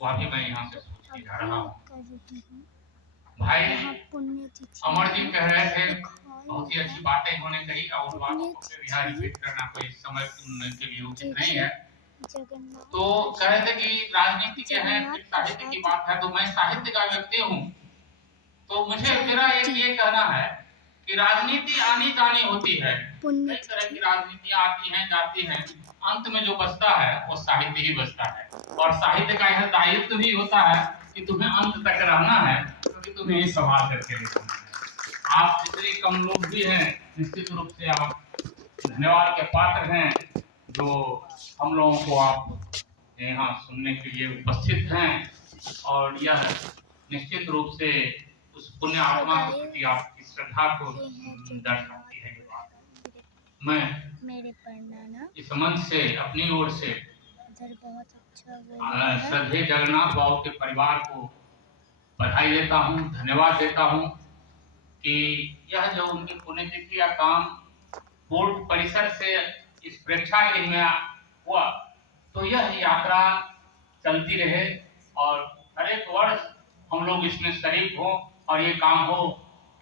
वह भी मैं यहाँ से सोच के जा रहा हूँ। भाई अमर जी कह रहे थे, बहुत ही अच्छी बातें इन्होंने कही और उन बातों को फिर यहाँ रिपीट करना कोई समय के लिए उचित नहीं है। तो कह रहे थे कि राजनीति के हैं, फिर साहित्य की बात है, तो मैं साहित्य का व्यक्ति हूँ, तो मुझे मेरा एक ये कहना है कि राजनीति आनी जानी होती है, कई तरह की राजनीतियां आती हैं जाती हैं, अंत में जो बचता है वो साहित्य ही बचता है। और साहित्य का यह दायित्व भी होता है कि तुम्हें अंत तक रहना है, क्योंकि तुम्हें ही संभाल करके लिखना है। आप जितने कम लोग भी हैं, निश्चित रूप से आप धन्यवाद के पात्र हैं, जो हम लोगों को आप यहाँ सुनने के लिए उपस्थित हैं, और यह निश्चित रूप से उस पुण्य आत्मा के प्रति आपकी श्रद्धा को दर्शाती है। ये बात मैं इस मंच से अपनी ओर से श्रद्धेय जगन्नाथ बाबू के परिवार को बधाई देता हूँ, धन्यवाद देता हूँ कि यह जो उनकी पुण्यतिथि का काम कोर्ट परिसर से इस प्रेक्षागृह में हुआ, तो यह यात्रा चलती रहे और हर एक वर्ष हम लोग इसमें शरीक हो और ये काम हो,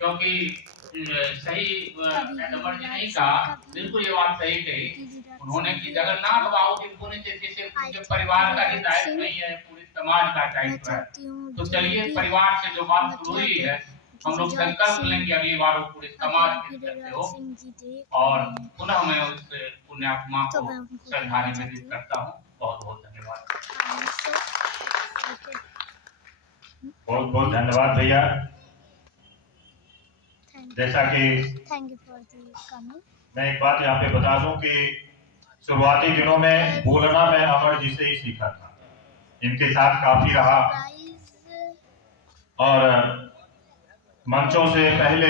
क्योंकि सही अमर जी नहीं कहा, बिल्कुल ये बात सही कही उन्होंने कि जगन्नाथ बाबू की पुण्यतिथि सिर्फ उनके परिवार का ही दायित्व नहीं है, पूरे समाज का दायित्व है। तो चलिए, परिवार से जो बात शुरू हुई है, हम लोग संकल्प लेंगे अगली बार वो पूरे समाज के करते हो, और पुनः मैं उस पुण्यात्मा को श्रद्धा निवेदित करता हूँ। बहुत बहुत धन्यवाद। बहुत बहुत धन्यवाद भैया। जैसा कि मैं एक बात यहाँ पे बता दूं कि शुरुआती दिनों में बोलना मैं अमर जी से ही सीखा था, इनके साथ काफी रहा, और मंचों से पहले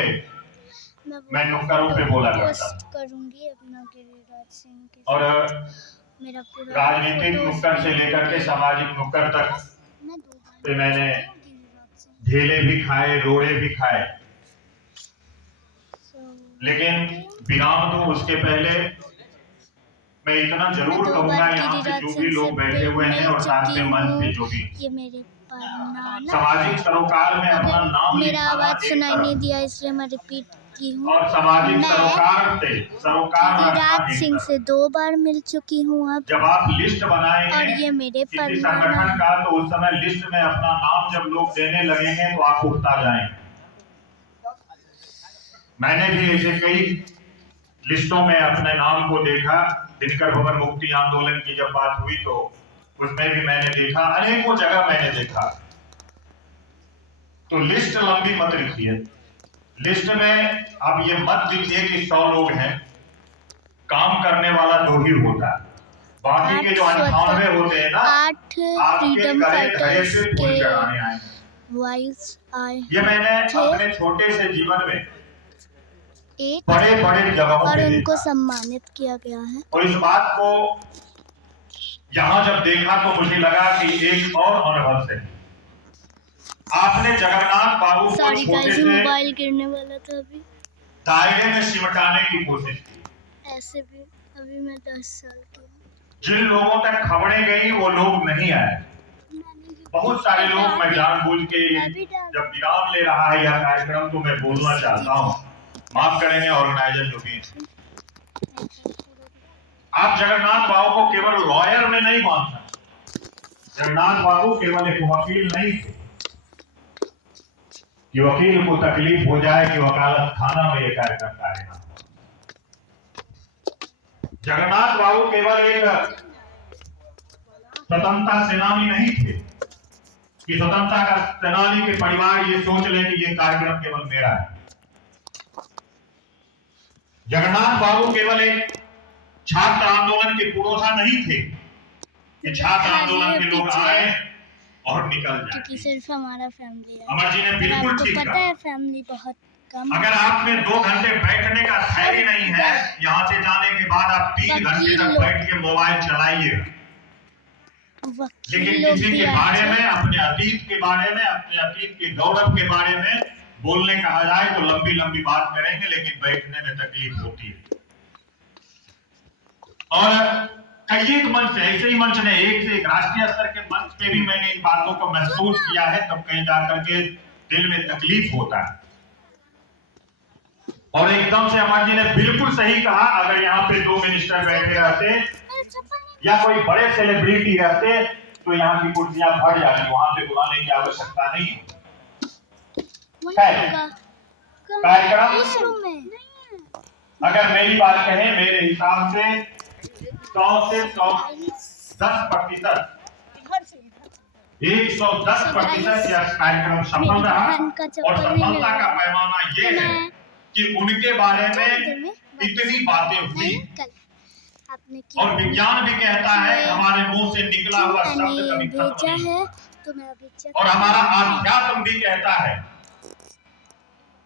मैं नुक्करों पे बोला करता था, और राजनीतिक नुक्कड़ से लेकर के सामाजिक नुक्कड़ तक पे मैंने ढेले भी खाए, रोड़े भी खाए, लेकिन विराम दूं उसके पहले मैं इतना जरूर कहूंगा, यहाँ पे जो भी लोग बैठे हुए हैं और साथ में मंच पे जो भी सामाजिक सरोकार में अपना नाम, मेरा आवाज सुनाई नहीं दिया इसलिए मैं रिपीट की हूँ। और सामाजिक सरोकार गिरिराज सिंह से 2 बार मिल चुकी हूँ अब। जब आप लिस्ट बनाएंगे और ये मेरे किसी संगठन का, तो उस समय लिस्ट में अपना नाम जब लोग देने लगेंगे तो आप उठता जाएंगे। मैंने भी ऐसे कई लिस्टों में अपने नाम को देखा। दिनकर भवन मुक्ति आंदोलन की जब बात हुई तो उसमें भी मैंने देखा, अनेकों जगह मैंने देखा। तो लिस्ट लंबी मत लिखिए, लिस्ट में अब ये मत लिखिए कि 100 लोग हैं, काम करने वाला 2 ही होता है, बाकी के जो 98 होते हैं ना, आपके करे धरे से फूल चढ़ाने आए। ये मैंने अपने छोटे से जीवन में बड़े बड़े जगहों और पे उनको देखा, सम्मानित किया गया है। और इस बात को यहाँ जब देखा तो मुझे लगा कि एक और अनुभव से आपने जगन्नाथ बाबू को छोटे से मोबाइल गिरने वाला था अभी, दायरे में सिमटाने की कोशिश की। ऐसे भी अभी मैं 10 साल की हूँ। जिन लोगों तक खबरें गई वो लोग नहीं आए। बहुत सारे लोग, मैं जानबूझ के जब विराम ले रहा है यह कार्यक्रम तो मैं बोलना चाहता हूँ, माफ करेंगे ऑर्गेनाइजर जो भी है। आप जगन्नाथ बाबू को केवल लॉयर में नहीं मान सकते। जगन्नाथ बाबू केवल एक वकील नहीं थे कि वकील को तकलीफ हो जाए कि वकालत खाना में ये कार्यक्रम करेगा। जगन्नाथ बाबू केवल एक स्वतंत्रता सेनानी नहीं थे कि स्वतंत्रता का सेनानी के परिवार ये सोच ले कि ये कार्यक्रम केवल मेरा है। जगन्नाथ बाबू केवल एक छात्र आंदोलन के पुरोधा नहीं थे कि छात्र आंदोलन के लोग आए और निकल जाए, क्योंकि सिर्फ हमारा फैमिली है। अमर जी ने बिल्कुल ठीक कहा। पता है फैमिली बहुत कम। अगर आप में 2 घंटे बैठने का धैर्य नहीं है, यहाँ से जाने के बाद आप 3 घंटे तक बैठ के मोबाइल चलाइए, लेकिन किसी के बारे में, अपने अतीत के बारे में, अपने अतीत के गौरव के बारे में बोलने कहा जाए तो लंबी लंबी बात करेंगे, लेकिन बैठने में तकलीफ होती है। और कई एक मंच, ऐसे ही मंच ने एक से एक राष्ट्रीय स्तर के मंच पे भी मैंने इन बातों को महसूस किया है, तब कहीं जाकर के दिल में तकलीफ होता है। और एकदम से अमन जी ने बिल्कुल सही कहा, अगर यहाँ पे 2 मिनिस्टर बैठे रहते या कोई बड़े सेलिब्रिटी रहते तो यहाँ की कुर्सियां भर जाती, वहां पे बुलाने की आवश्यकता नहीं है। कार्यक्रम अगर मेरी बात कहें, मेरे हिसाब से 100 से 110%, 110% यह कार्यक्रम सफल रहा। और सफलता का पैमाना ये है कि उनके बारे में इतनी बातें हुई, और विज्ञान भी कहता है हमारे मुंह से निकला हुआ शब्द कभी खत्म नहीं, और हमारा आध्यात्म भी कहता है